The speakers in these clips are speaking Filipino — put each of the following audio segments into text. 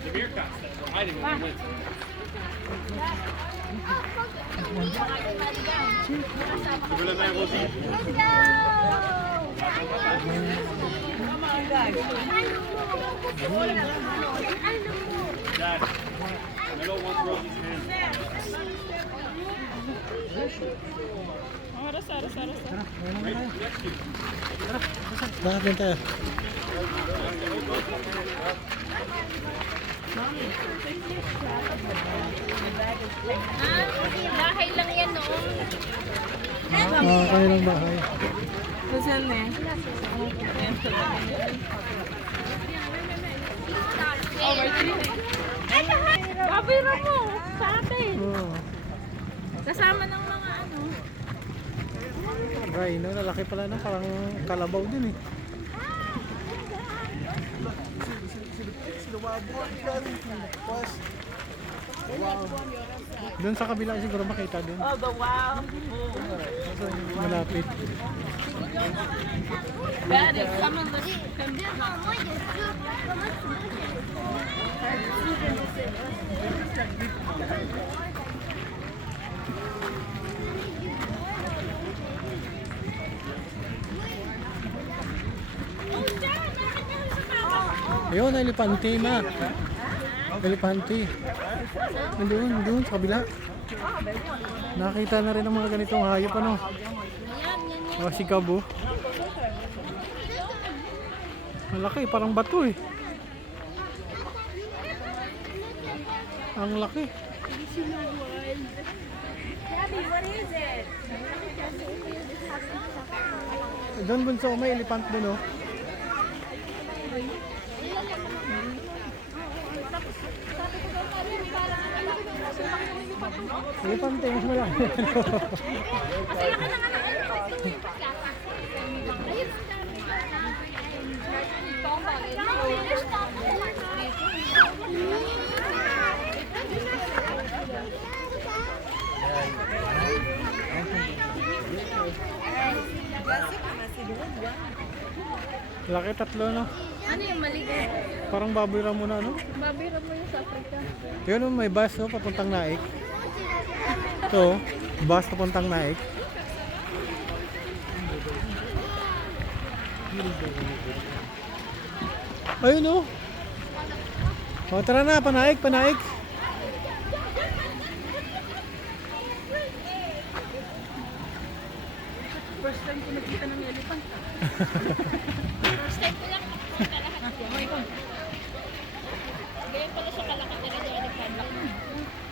The meerkats that were hiding when we went. Let's go! Come on, guys. Dad, I don't want Rosie's hand. Right next to you. Bakit din tayo? Bahay lang yan noon. Kanilang bahay. Saan eh? Babira mo sa atin. Oh, Kasama ng mga ano. rhino, lalaki pala na, parang kalabaw din eh. Doon sa kabila siguro makita din. Oh, the wow. Malapit. Daddy, come and look. Ayun, elepante na. Elepante. Doon sa kabila. Nakita na rin ang mga ganitong hayop ano. Oh, si Gabo. Malaki, parang bato eh. Ang laki. Daddy, what is it? Doon bunso, may elephant doon oh. Elepante, mas malaki. Kasi laki na nga ng elephant. Laki, tatlo no. Ano yung maliit? Parang baboy ramo na ano. Babira mo yung sa Africa. Yun oh, may bus oh, papuntang Naik. Ito, bus papuntang Naik. Ayun oh. O tara na, panaik, panaik. First time ko nakita ng elephant. First time ko lang nakita lahat. Ganyan pala siya kalaki talaga elephant.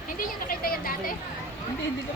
Hindi niyo nakita yan dati? Hindi ko